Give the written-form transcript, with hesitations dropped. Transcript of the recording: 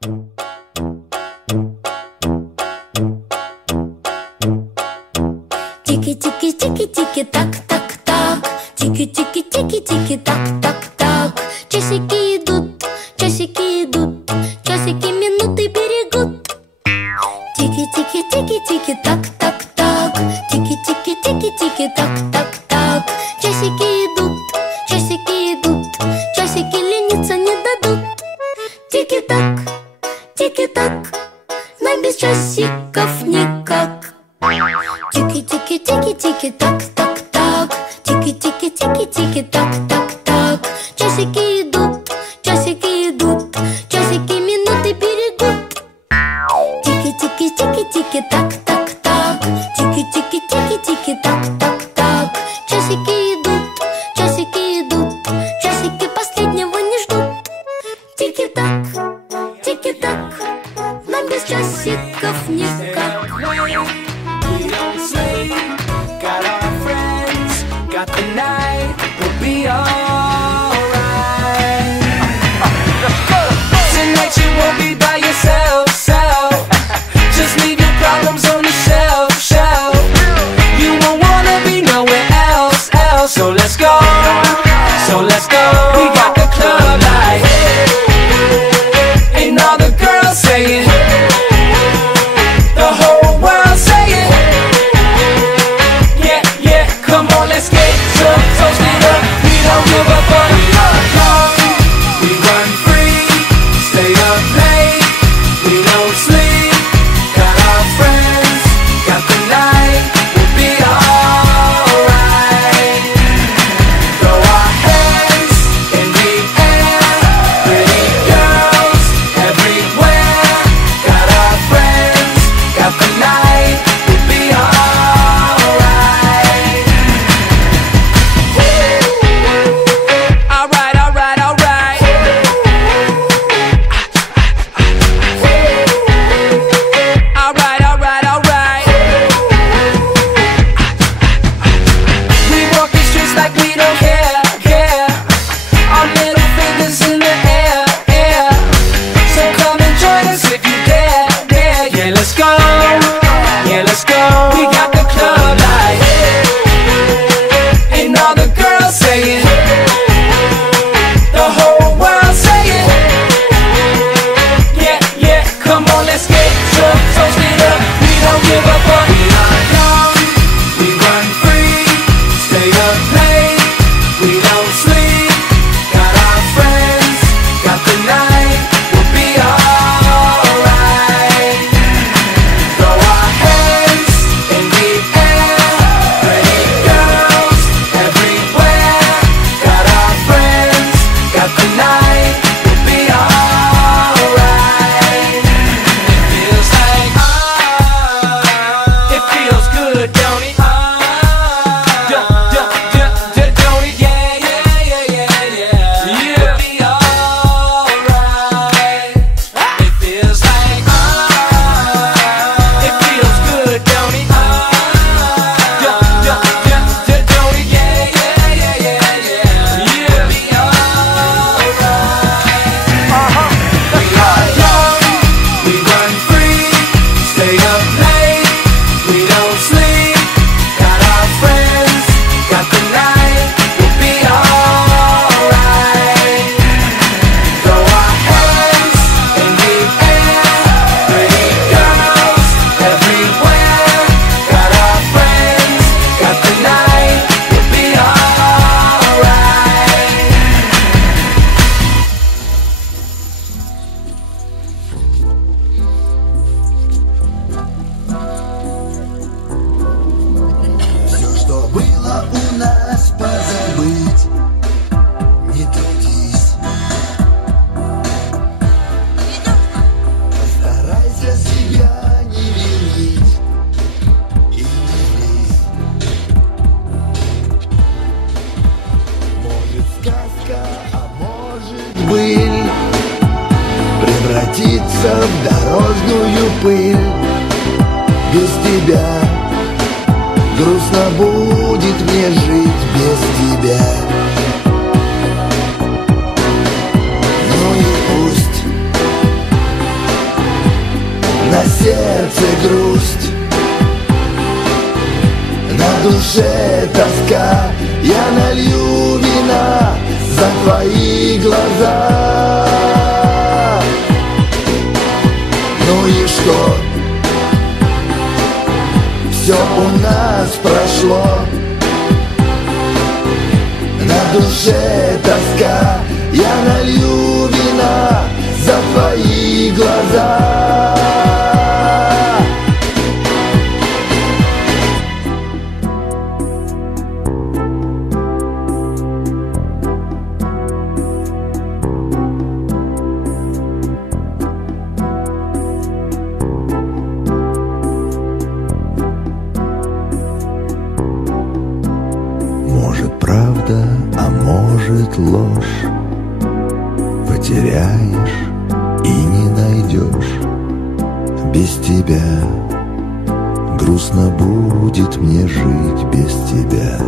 Тики-тики-тики-тики-так-так-так. Тики-тики-тики-тики-так-так-так. Часики идут, часики минуты берегут. Тики-тики-тики-тики-так-так-так. Тики-тики-тики-тики-так-так-так. Часики идут, часики лениться не дадут. Тики-так, тики-так, нам без часиков никак. Тики-тики-тики-тики-так-так-так. Тики-тики-тики-тики-так-так-так. Часики идут, часики минуты берегут. Тики-тики-тики-тики-так-так-так. Тики-тики-тики-тики-так-так-так. Часики идут, часики последнего не ждут. Тики-так, тики-так, нам без часиков никак. We don't sleep, got our friends, got the night, we'll be alright. Tonight you won't be by yourself, just leave your problems on the shelf. You won't wanna be nowhere else. So let's go, we got the club light, and all the girls saying, the whole world saying, yeah, come on, let's get drunk, toast it up, we don't give a fuck. We run free, stay up late, we don't sleep, got our friends, got the night, we'll be alright. Throw our hands in the air, pretty girls everywhere, got our friends, got the night, we'll be alright. Alright. We walk the streets like we don't care. Our middle fingers in the air. So come and join us if you dare. Yeah, let's go. We got the club light, and all the girls saying, the whole world saying, yeah, come on, let's get drunk, toast it up, we don't give a fuck. We are young, we run free, stay up late, we don't sleep, got our friends, got the night, we'll be alright. Throw our hands in the air, pretty girls everywhere, got our friends, got the night, we'll be alright. It feels good, don't it? Don't it? Yeah. We'll be alright. It feels like it feels good, don't it? Don't it? Yeah. We'll be alright. We are young, we run free, stay up late, we don't sleep, got our friends, got the night, we'll be alright. Throw our hands in the air, pretty girls everywhere, got our friends, got the night, we'll be alright. Все, что было у нас, позабыть, не трудись. Постарайся себя не винить и не злись. Может сказка, а может быль превратиться в дорожную пыль. Без тебя грустно будет мне жить без тебя. Ну и пусть грусть, на душе тоска. Я налью вина за твои глаза. Ну и что? Все у нас прошло. На душе тоска. Я налью вина за твои глаза. Может, правда, а может, ложь. Потеряешь и не найдешь. Без тебя грустно будет мне жить без тебя.